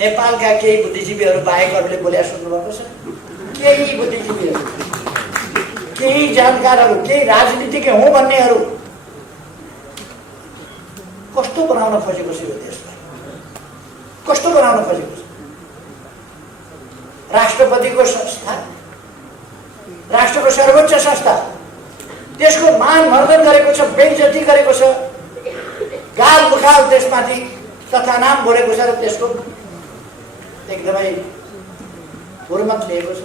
नेपालका केही बुद्धिजीवीहरू बाहेकहरूले बोल्या सुन्नुभएको छ? केही बुद्धिजीवीहरू, केही जानकारहरू, केही राजनीतिज्ञ हौँ भन्नेहरू कस्तो बनाउन खोजेको छ यो देशलाई? कस्तो बनाउन खोजेको छ? राष्ट्रपतिको संस्था, राष्ट्रको सर्वोच्च संस्था, त्यसको मान मर्दन गरेको छ, बेइज्जती गरेको छ, गाल बुखाल त्यसमाथि तथा नाम बोलेको छ र त्यसको एकदमै हुर्मत लिएको छ।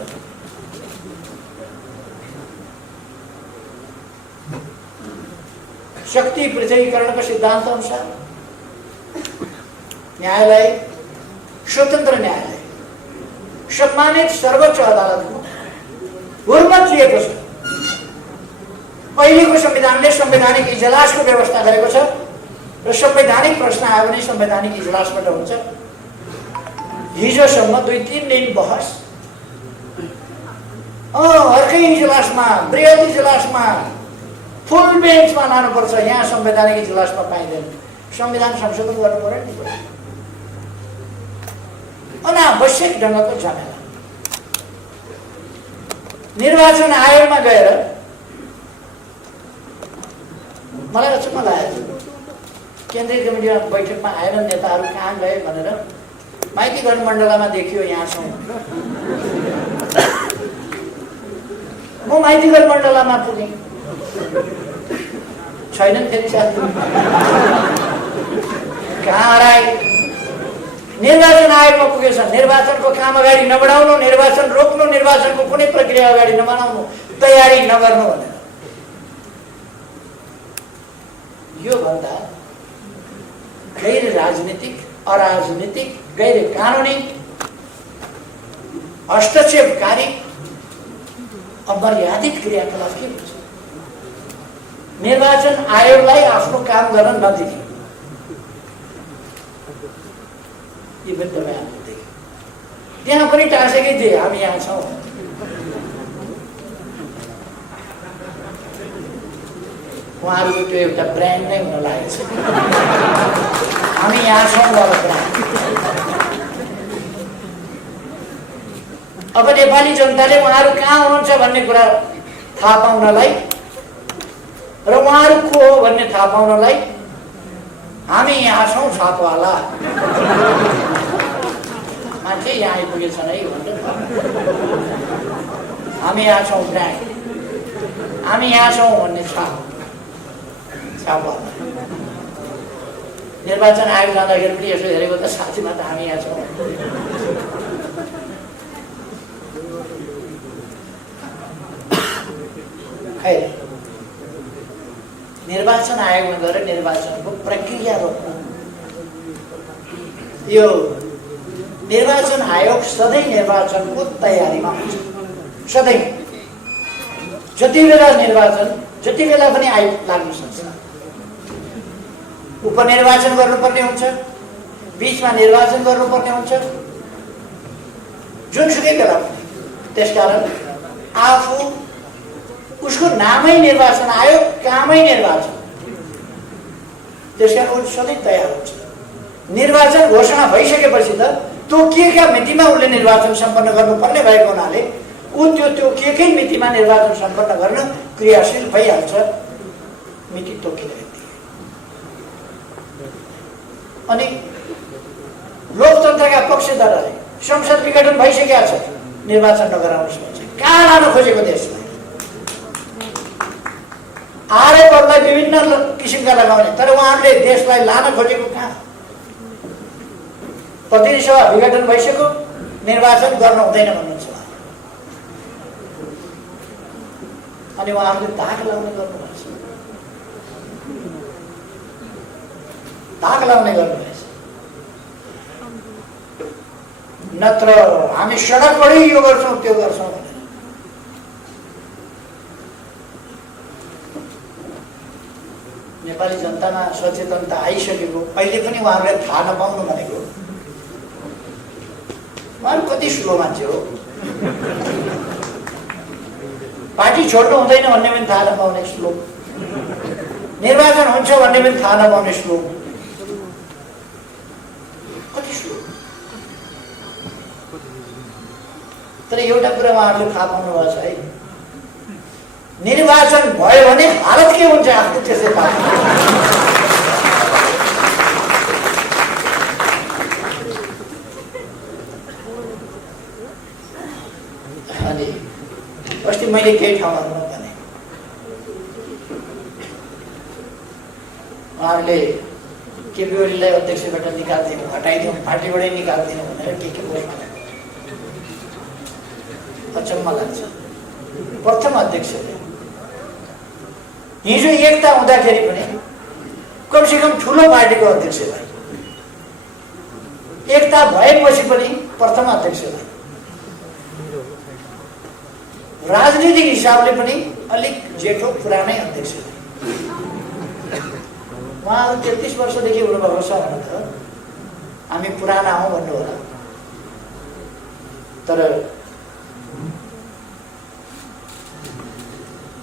शक्ति पृथकीकरणको सिद्धान्त अनुसार न्यायालय, स्वतन्त्र न्यायालय, सम्मानित सर्वोच्च अदालतको हुर्मत लिएको छ। अहिलेको संविधानले संवैधानिक इजलासको व्यवस्था गरेको छ र संवैधानिक प्रश्न आयो भने संवैधानिक इजलासबाट हुन्छ। हिजोसम्म 2-3 दिन बहस अर्कै इजलासमा, बृहत इजलासमा, फुल बेन्चमा लानुपर्छ, यहाँ संवैधानिक इजलासमा पाइँदैन। संविधान संशोधन गर्नु पर्यो नि। अनावश्यक ढङ्गको झमेला। निर्वाचन आयोगमा गएर मलाई अचम्म लाग्यो, केन्द्रीय कमिटीमा बैठकमा आएर नेताहरू कहाँ गए भनेर माइतीगढ मण्डलामा देखियो यहाँ छौँ। म माइतीगढ मण्डलामा पुगेँ, छैनन् फेरि साथी। कहाँ हराए? निर्वाचन आयोगमा पुगेछ। निर्वाचनको काम अगाडि नबढाउनु, निर्वाचन रोक्नु, निर्वाचनको कुनै प्रक्रिया अगाडि नबढाउनु, तयारी नगर्नु भनेर। यो भन्दा गैर राजनीतिक, अराजनीतिक, गैर कानुनी, हस्तक्षेपकारी, अमर्यादित क्रियाकलाप के हुन्छ? निर्वाचन आयोगलाई आफ्नो काम गर्न नदिने, यो पनि तपाईँ हामीले देख्यौँ। त्यहाँ पनि टाँसेकै थिए, हामी यहाँ छौँ। उहाँहरूको त्यो एउटा ब्रान्ड नै हुन लागेको छ, हामी यहाँ छौँ वाला ब्रान्ड। अब नेपाली जनताले उहाँहरू कहाँ हुनुहुन्छ भन्ने कुरा थाहा पाउनलाई र उहाँहरू को हो भन्ने थाहा पाउनलाई हामी यहाँ छौँ छापवाला, मान्छे यहाँ आइपुगेछन् है भनेर हामी यहाँ छौँ ब्रान्ड, हामी यहाँ छौँ भन्ने छापवाला। निर्वाचन आयोग जाँदाखेरि पनि यसो हेरेको त साथीमा त हामी यहाँ छौँ। खै निर्वाचन आयोगमा गएर निर्वाचनको प्रक्रिया रोक्नु, यो निर्वाचन आयोग सधैँ निर्वाचनको तयारीमा हुन्छ। सधैँ जति बेला निर्वाचन, जति बेला पनि आयोग लाग्न सक्छ। उपनिर्वाचन गर्नुपर्ने हुन्छ, बीचमा निर्वाचन गर्नुपर्ने हुन्छ, जुनसुकै बेला पनि। त्यसकारण आफू, उसको नामै निर्वाचन आयोग, कामै निर्वाचन, त्यसकारण ऊ सधैँ तयार हुन्छ। निर्वाचन घोषणा भइसकेपछि त तोकिएका मितिमा उसले निर्वाचन सम्पन्न गर्नुपर्ने भएको हुनाले ऊ त्यो तोकिएकै मितिमा निर्वाचन सम्पन्न गर्न क्रियाशील भइहाल्छ, मिति तोकिँदै। अनि लोकतन्त्रका पक्षधरले संसद विघटन भइसकेका छ, निर्वाचन नगराउनुहोस् भन्छ। कहाँ लान खोजेको देशलाई? आरोपहरूलाई विभिन्न किसिमका लगाउने, तर उहाँहरूले देशलाई लान खोजेको कहाँ? प्रतिनिधि सभा विघटन भइसक्यो, निर्वाचन गर्न हुँदैन भन्नुहुन्छ। अनि उहाँहरूले दाग लाउने गर्नुभएछ, दाग लाउने गर्नुभएछ। नत्र हामी सडकबाटै यो गर्छौँ त्यो गर्छौँ भनेर। नेपाली जनतामा सचेतनता आइसकेको, अहिले पनि उहाँहरूले थाहा नपाउनु भनेको। उहाँहरू कति स्लो मान्छे हो, पार्टी छोड्नु हुँदैन भन्ने पनि थाहा नपाउने स्लो, निर्वाचन हुन्छ भन्ने पनि थाहा नपाउने स्लो, कति स्लो। तर एउटा कुरा उहाँहरूले थाहा पाउनुभएको छ है, निर्वाचन भयो भने हालत के हुन्छ आफ्नो त्यसै थाहा पाउनु। अनि अस्ति मैले केही ठाउँहरूमा भने उहाँहरूले केपी ओलीलाई अध्यक्षबाट निकालिदिनु, हटाइदिउँ, पार्टीबाटै निकालिदिनु भनेर के बोल्नु अचम्म लाग्छ। प्रथम अध्यक्षले हिजो एकता हुँदाखेरि पनि कमसेकम ठुलो पार्टीको अध्यक्षलाई, एकता भएपछि पनि प्रथम अध्यक्षलाई, राजनीतिक हिसाबले पनि अलिक जेठो पुरानै अध्यक्षलाई, उहाँहरू 33 वर्षदेखि हुनुभएको छ भने त हामी पुराना हौँ भन्नु होला। तर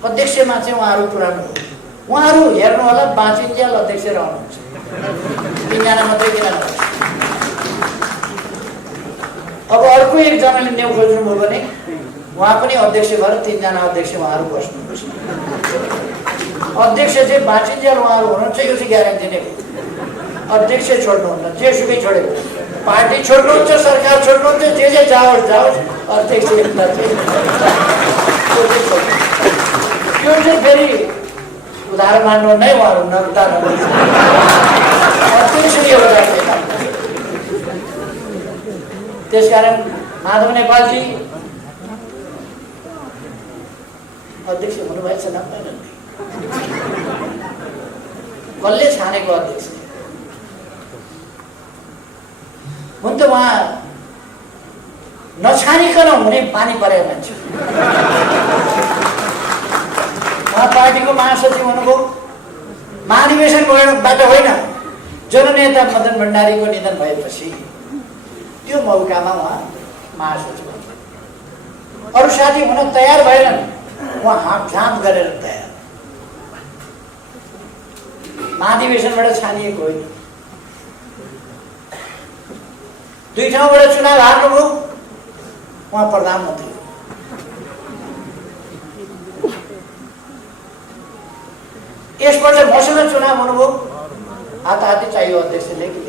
अध्यक्षमा चाहिँ उहाँहरू पुरानो हो। उहाँहरू हेर्नु होला बाँचिन्जेल अध्यक्ष रहनुहुन्छ, 3 जना मात्रै किन नहोस्। अब अर्को एकजनाले न्यु खोज्नुभयो भने उहाँ पनि अध्यक्ष भएर 3 जना अध्यक्ष उहाँहरू बस्नुपर्छ। अध्यक्ष चाहिँ बाँचिन्जेल उहाँहरू हुनुहुन्छ, यो चाहिँ ग्यारेन्टी नै हो। अध्यक्ष छोड्नुहुन्न, जेसुकै छोडेको, पार्टी छोड्नुहुन्छ, सरकार छोड्नुहुन्छ, जे जाओस् जाओस्, अध्यक्ष यो चाहिँ फेरि उधार मान्नु नै उहाँहरू नगदा अध्यक्षले एउटा। त्यसकारण माधव नेपालजी अध्यक्ष हुनुभएको छ, नपाएन कसले छानेको अध्यक्ष हुन त उहाँ नछानिकन हुने पानी परेको मान्छे। उहाँ पार्टीको महासचिव हुनुभयो, महाधिवेशनबाट होइन, जननेता मदन भण्डारीको निधन भएपछि त्यो मौकामा उहाँ महासचिव हुनुभयो। अरू साथी हुन तयार भएनन्, उहाँ हामझाम गरेर तयार। महाधिवेशनबाट छानिएको होइन, 2 ठाउँबाट चुनाव हार्नुभयो, उहाँ प्रधानमन्त्री। यसपल्ट मसँग चुनाव हुनुभयो, हाताहाती चाहियो अध्यक्षले कि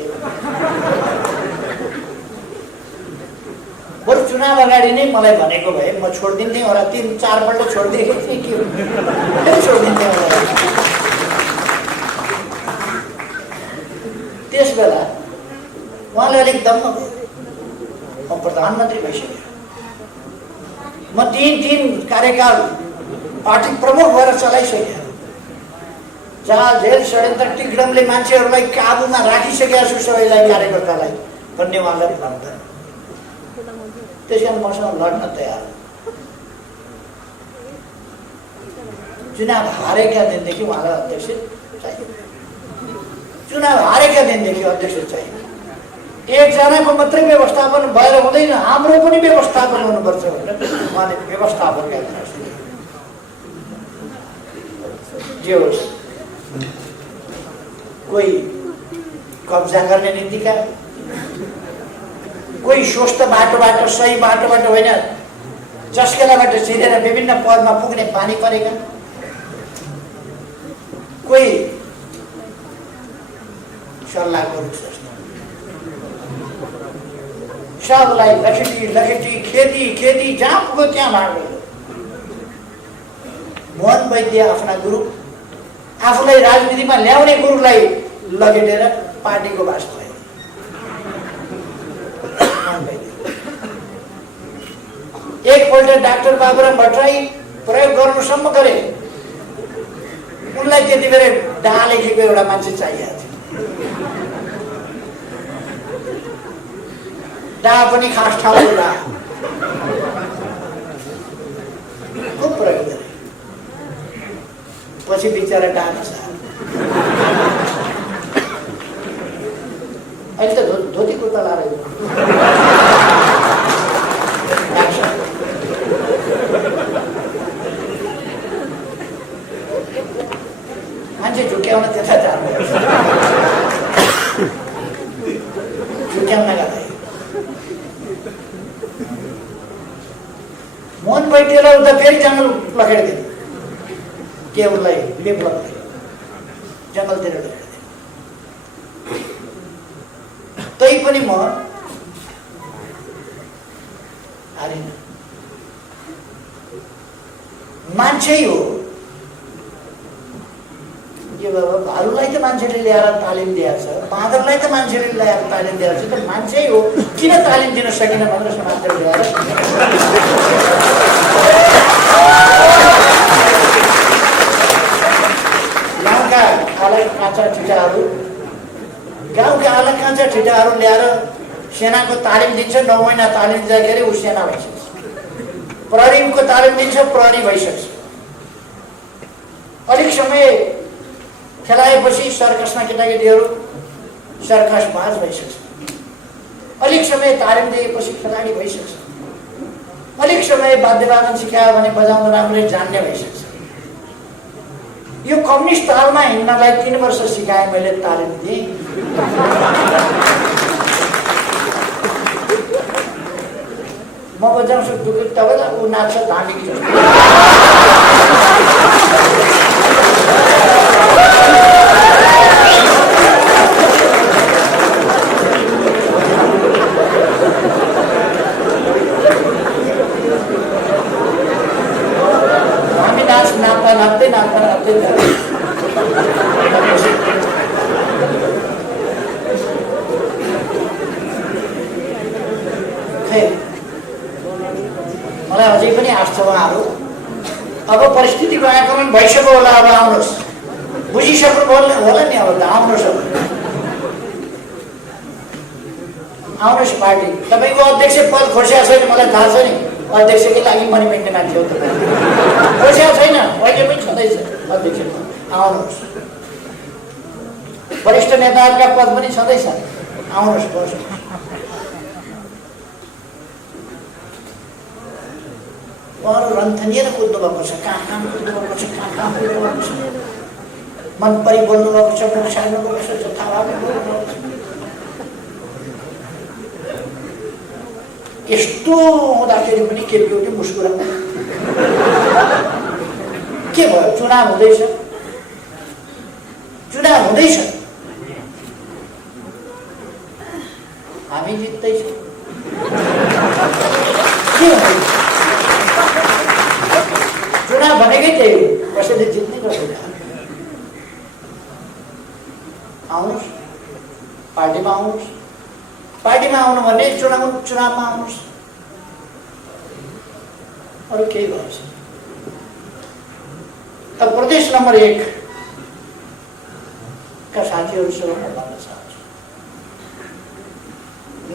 बरु चुनाव अगाडि नै मलाई भनेको भए म छोडिदिन्थेँ होला, 3-4 पल्ट छोडिदिएको थिएँ, के छोडिदिन्थेँ होला। त्यस बेला उहाँले अलिक दम्म भयो, म प्रधानमन्त्री भइसकेँ, म 3 कार्यकाल पार्टी प्रमुख भएर चलाइसकेँ, जहाँ जेल षड्यन्त्र टिकडमले मान्छेहरूलाई काबुमा राखिसकेका छु, सबैलाई कार्यकर्तालाई भन्ने उहाँलाई भन्दैन। त्यसकारण मसँग लड्न तयार। चुनाव हारेका दिनदेखि उहाँलाई अध्यक्ष चाहियो, चुनाव हारेका दिनदेखि अध्यक्ष चाहियो। एकजनाको मात्रै व्यवस्थापन भएर हुँदैन, हाम्रो पनि व्यवस्थापन हुनुपर्छ भनेर उहाँले व्यवस्थापन गर्नु। जे होस्, कोही कब्जा गर्ने नीतिका, कोही स्वस्थ बाटोबाट, सही बाटोबाट होइन, जसकेलाबाट छिरेर विभिन्न पदमा पुग्ने पानी परेका, कोही सल्लाहको रुख जस्तो, सबलाई लखेटी खेती जहाँ पुग्यो त्यहाँ भाग्यो। मोहन वैद्य आफ्ना गुरु, आफूलाई राजनीतिमा ल्याउने गुरुलाई लगेटेर पार्टीको बास भयो। एकपल्ट डाक्टर बाबुराम भट्टराई प्रयोग गर्नुसम्म गरे, उनलाई त्यति बेला डा लेखेको एउटा मान्छे चाहिएको थियो। डा पनि खास ठाउँको डा खुब प्रयोग गरे, पछि बिचरा डा नसा। अहिले त धोती कुर्ता लाएर मान्छे झुक्याउन त्यता जानु, झुक्याउन गए मन बैठेर उता फेरि जङ्गल लखेडिदिनु के उसलाई विप्लव जङ्गलतिर लखेडिदिनु। तैपनि म हारिन। मान्छे हो के बाबा, भालुलाई त मान्छेले ल्याएर तालिम दिएको छ, बाँदरलाई त मान्छेले ल्याएर तालिम दिएको छ, त मान्छे हो किन तालिम दिन सकिन भनेर समाजले ल्याएर गाउँका आला काँचा ठिटाहरू ल्याएर सेनाको तालिम दिन्छ। 9 महिना तालिम दिँदाखेरि ऊ सेना भइसक्छ। प्रहरीको तालिम दिन्छ, प्रहरी भइसक्छ। अलिक समय खेलाएपछि सर्कसमा केटाकेटीहरू सर्कस बाज भइसक्छ। अलिक समय तालिम दिएपछि खेलाडी भइसक्छ। अलिक समय वाद्यवादन सिकायो भने बजाउन राम्ररी जान्ने भइसक्छ। यो कम्युनिस्ट तालमा हिँड्नलाई 3 वर्ष सिकाएँ मैले, तालिम दिएँ। म बजाउँछु डुकुट तबला, ऊ नाच्छ धामी जस्तो। नाच्दै मलाई अझै पनि आश छ उहाँहरू अब परिस्थितिको आकलन भइसक्यो होला। अब आउनुहोस्, बुझिसक्नु होला नि। अब त आउनुहोस्, आउनुहोस् पार्टी। तपाईँको अध्यक्ष पद खोज्या छैन, मलाई थाहा छ नि। अध्यक्षकै लागि मनी मेन्टे मान्छे हो तपाईँ, खोज्या छैन, अहिले पनि छँदैछ अध्यक्ष। आउनुहोस्, वरिष्ठ नेताहरूका पद पनि छँदैछ, आउनुहोस् बस्नुहोस्। उहाँहरू रन्थनिएर कुद्नु भएको छ, कहाँ कुद्नु भएको छ, कहाँ कुद्नु भएको छ, मन परि बोल्नु भएको छ, मुख छाड्नु भएको छ, जथाभावी बोल्नु भएको छ। यस्तो हुँदाखेरि पनि केटी मुस्कुराउनु के भयो? चुनाव हुँदैछ, हामी जित्दैछौँ। के हुँदैछ? चुनाव भनेकै त्यही हो, कसैले जित्नै गर्दैन। आउनुहोस्, पार्टीमा आउनुहोस्। पार्टीमा आउनु भने चुनावमा आउनुहोस्, अरू केही भन्छ। अब प्रदेश नम्बर 1 का साथीहरूसँग म भन्न चाहन्छु,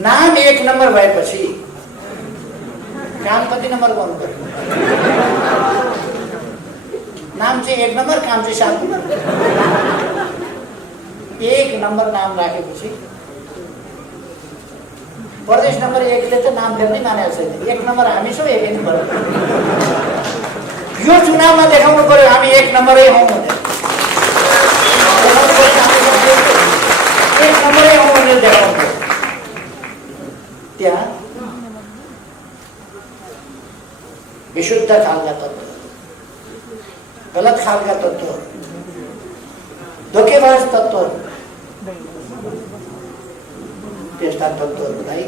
नाम 1 नम्बर भएपछि काम कति नम्बर गर्नु पर्यो? नाम चाहिँ 1 नम्बर, काम चाहिँ 7 नम्बर। 1 नम्बर नाम राखेपछि प्रदेश नम्बर 1 ले त नाम फेर्नै मानेको छैन। 1 नम्बर हामी छौँ, 1 नम्बर। यो चुनावमा देखाउनु पर्यो हामी 1 नम्बरै हौँ भनेर। 1 नम्बरै हौँ भनेर देखाउनु पर्यो। त्यहाँ विशुद्ध खालका तत्त्व, गलत खालका तत्त्व, धोकेबाज तत्त्वहरू, त्यस्ता तत्त्वहरूलाई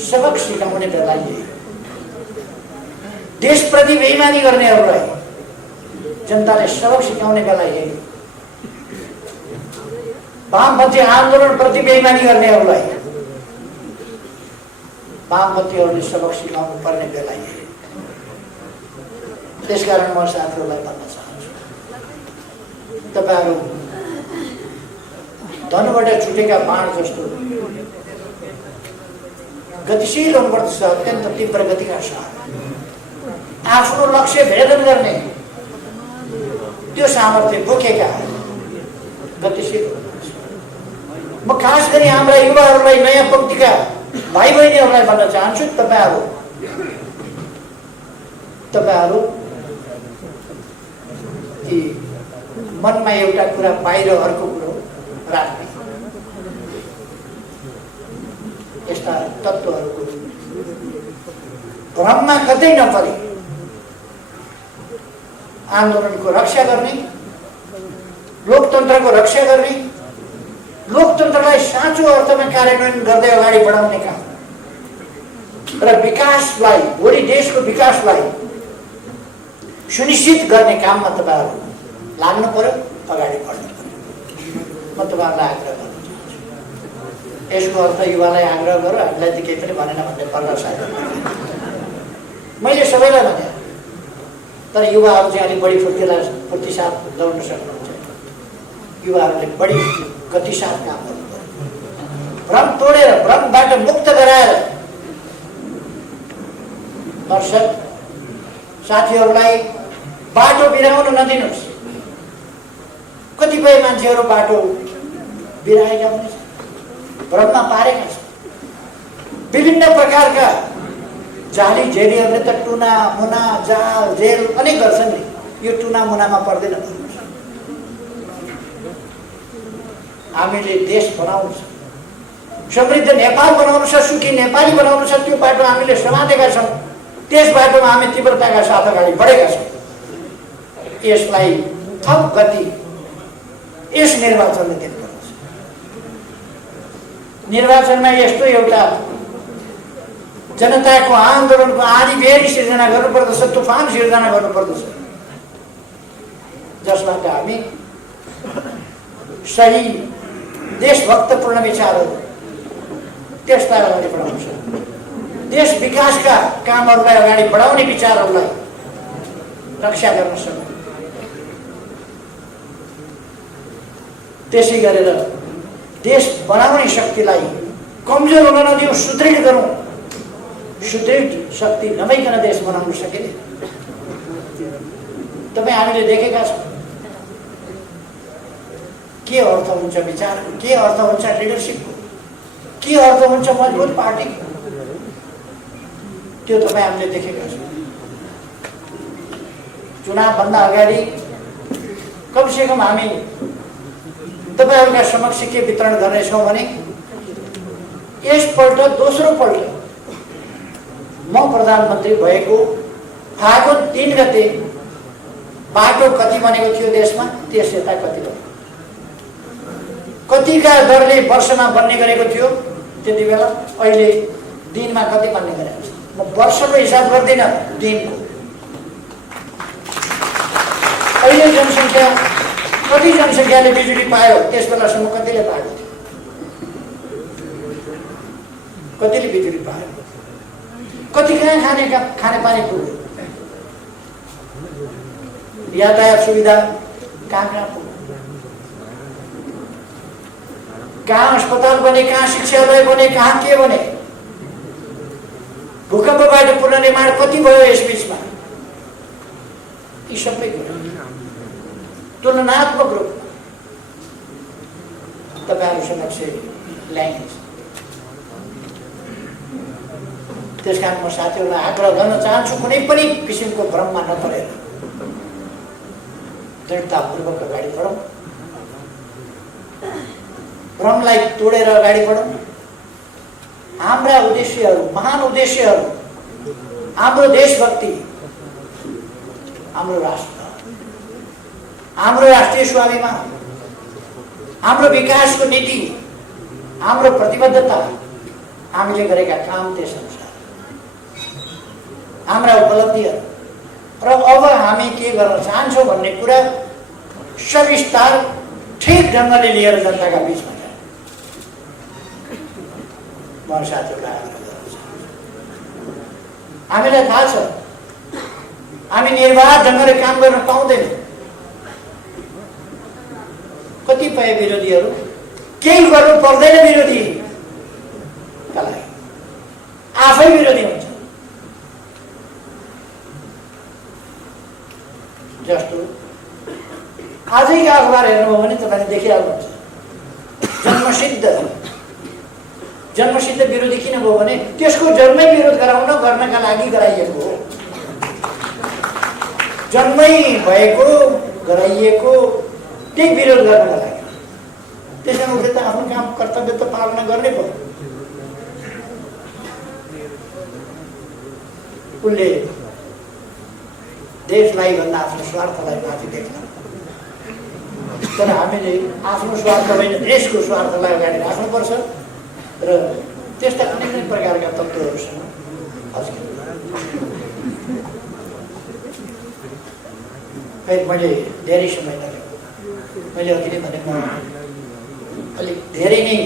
सबक सिकाउने बेला यही। देशप्रति बेइमानी गर्नेहरूलाई जनताले सबक सिकाउने बेला यही। वामपन्थी आन्दोलनप्रति बेइमानी गर्नेहरूलाई वामपन्थीहरूले सबक सिकाउनु पर्ने बेला यही। त्यसकारण म साथीहरूलाई भन्न चाहन्छु, तपाईँहरू धनबाट छुटेका बाण जस्तो गतिशील हुनुपर्छ, अत्यन्त तीव्र गतिका साथ आफ्नो लक्ष्य भेदन गर्ने त्यो सामर्थ्य बोकेका गतिशील हुनुपर्छ। म खास गरी हाम्रा युवाहरूलाई, नयाँ पङ्क्तिका भाइ बहिनीहरूलाई भन्न चाहन्छु, तपाईँहरू कि मनमा एउटा कुरा बाहिर अर्को कुरो राख्ने यस्ता तत्त्वहरूको भ्रममा कतै नपरे आन्दोलनको रक्षा गर्ने, लोकतन्त्रको रक्षा गर्ने, लोकतन्त्रलाई साँचो अर्थमा कार्यान्वयन गर्दै अगाडि बढाउने काम र विकासलाई, भोलि देशको विकासलाई सुनिश्चित गर्ने काममा तपाईहरु लाग्नु पर्यो, अगाडि बढ्नु पर्यो। म तपाईहरुलाई आग्रह गर्न चाहन्छु। यसको अर्थ युवालाई आग्रह गर, हामीलाई त केही पनि भनेन भन्ने पर्ला सायद। मैले सबैलाई भने, तर युवाहरू चाहिँ अलिक बढी फुर्तीसाथ दौड्न सक्नुहुन्छ। युवाहरूले बढी गतिसाथ काम गर्नु पर्यो। भ्रम तोडेर, भ्रमबाट मुक्त गराएर दर्शक साथीहरूलाई बाटो बिराउन नदिनुहोस्। कतिपय मान्छेहरू बाटो बिराएका हुन्छन्, भ्रममा पारेका छन्। विभिन्न प्रकारका जाली जेरीहरूले त टुना मुना जाल जेल अनेक गर्छन् नि, यो टुना मुनामा पर्दैन। हामीले देश बनाउनु छ, समृद्ध नेपाल बनाउनु छ, सुखी नेपाली बनाउनु छ। त्यो बाटो हामीले समातेका छौँ, त्यस बाटोमा हामी तीव्रताका साथ अगाडि बढेका छौँ। यसलाई थप गति यस निर्वाचनले दिनुपर्छ। निर्वाचनमा यस्तो एउटा जनताको आन्दोलनको आधी बेरी सिर्जना गर्नुपर्दछ, तुफान सिर्जना गर्नुपर्दछ, जसबाट हामी सही देशभक्तपूर्ण विचारहरू त्यसलाई अगाडि बढाउन सक्छौँ। देश विकासका कामहरूलाई अगाडि बढाउने विचारहरूलाई रक्षा गर्न सक्छौँ। त्यसै गरेर देश बनाउने शक्तिलाई कमजोर हुन नदिउँ, सुदृढ गरौँ। सुदृढ शक्ति नभइकन देश बनाउन सकिने तपाईँ हामीले देखेका छौँ। के अर्थ हुन्छ विचारको, के अर्थ हुन्छ लिडरसिपको, के अर्थ हुन्छ मजबुत पार्टीको, त्यो तपाईँ हामीले देखेका छौँ। चुनावभन्दा अगाडि कमसेकम हामी तपाईहरुका समक्ष के वितरण गर्नेछौँ भने, यसपल्ट दोस्रो पल्ट म प्रधानमन्त्री भएको फागुन 3 गते बाटो कति बनेको थियो देशमा, त्यस यता कति बन्यो, कतिका दरले वर्षमा बन्ने गरेको थियो त्यति बेला, अहिले दिनमा कति बन्ने गरेको छ। म वर्षको हिसाब गर्दिन, दिनको। अहिले जनसङ्ख्या कति जनसङ्ख्याले बिजुली पायो, त्यस बेलासम्म कतिले पाएको थियो, कतिले बिजुली पायो, कति कहाँ खानेपानी पुग्यो, यातायात सुविधा कहाँ पुग्यो, कहाँ अस्पताल बने, कहाँ शिक्षालय बने, कहाँ के बने, भूकम्पबाट पुनर्निर्माण कति भयो यस बीचमा, यी सबै कुरा तुलनात्मक रूपमा तपाईहरु समक्ष ल्याइन्छ। त्यसकारण म साथीहरूलाई आग्रह गर्न चाहन्छु, कुनै पनि किसिमको भ्रममा नपरेर दृढतापूर्वक अगाडि बढौँ, भ्रमलाई तोडेर अगाडि बढौँ। हाम्रा उद्देश्यहरू, महान उद्देश्यहरू, हाम्रो देशभक्ति, हाम्रो राष्ट्र, हाम्रो राष्ट्रिय स्वाभिमान, हाम्रो विकासको नीति, हाम्रो प्रतिबद्धता, हामीले गरेका काम त्यसअनुसार, हाम्रा उपलब्धिहरू र अब हामी के गर्न चाहन्छौँ भन्ने कुरा सविस्तार ठिक ढङ्गले लिएर जनताका बीचमा जाने म साथीहरूलाई आग्रह गर्न चाहन्छु। हामीलाई थाहा छ हामी निर्वाध ढङ्गले काम गर्न पाउँदैनौँ। कतिपय विरोधीहरू केही गर्नु पर्दैन विरोधीका लागि, आफै विरोधी हुन्छ। जस्तो आजैको अखबार हेर्नुभयो भने तपाईँले देखिहाल्नुहुन्छ, जन्मसिद्ध विरोधी किन भयो भने त्यसको जन्मै विरोध गर्नका लागि गराइएको हो। जन्मै भएको गराइएको त्यही विरोध गर्नका लागि। त्यसैले उसले त आफ्नो काम कर्तव्य त पालना गर्ने भयो। उसले देशलाई भन्दा आफ्नो स्वार्थलाई माथि देख्न। तर हामीले आफ्नो स्वार्थ होइन देशको स्वार्थलाई अगाडि राख्नुपर्छ र त्यस्ता कुनै पनि प्रकारका तत्त्वहरूसँग फेरि मैले धेरै समय लगेँ। मैले अघि नै भने म अलिक धेरै नै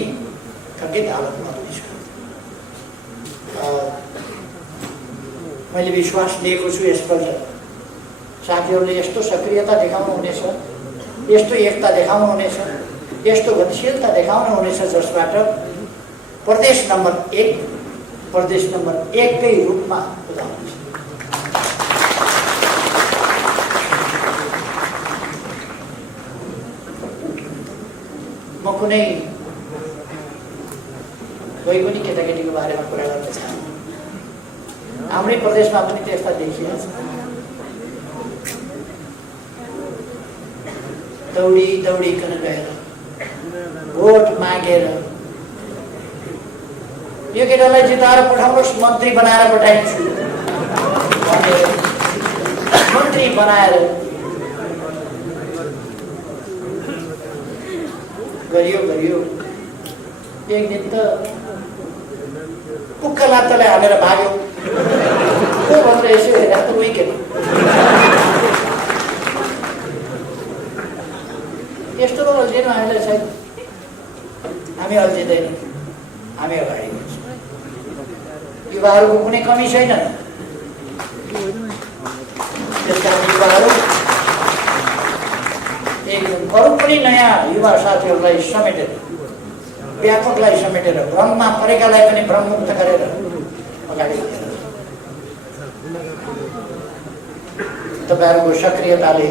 थकित हालतमा हुनेछु। मैले विश्वास लिएको छु यसपल्ट साथीहरूले यस्तो सक्रियता देखाउनुहुनेछ, यस्तो एकता देखाउनुहुनेछ, यस्तो गतिशीलता देखाउनुहुनेछ जसबाट प्रदेश नम्बर 1 कै रूपमा उदाहरण। म कुनै कोही पनि केटाकेटीको बारेमा कुरा गर्न चाहन्छु। हाम्रै प्रदेशमा पनि त्यस्ता देखिन्छ। दौडिकन गएर भोट मागेर यो केटालाई जिताएर पठाउनुहोस्, मन्त्री बनाएर पठाइन्छु भनेर मन्त्री बनाएर गरियो। एक दिन त कुक्का लात्ताले हालेर भाग्यो। को भनेर यसो हेरेर त उही केटा। यस्तो अल्झिनु हामीलाई छैन। हामी अल्झिँदैनौँ, हामी अगाडि बढ्छौँ। युवाहरूको कुनै कमी छैन। त्यसकारण युवाहरू एकदम अरू पनि नयाँ युवा साथीहरूलाई समेटेर, व्यापकलाई समेटेर, भ्रममा परेकालाई पनि भ्रममुक्त गरेर अगाडि बढेर तपाईँहरूको सक्रियताले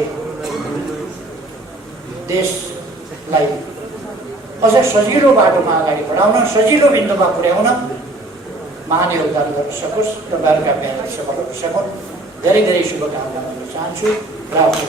देशलाई अझ सजिलो बाटोमा अगाडि बढाउन, सजिलो बिन्दुमा पुर्याउन महान योगदान गर्न सकोस्, तपाईँहरूका मेहनत सफल हुन सकुन्। धेरै धेरै शुभकामना दिन चाहन्छु र आफ्नो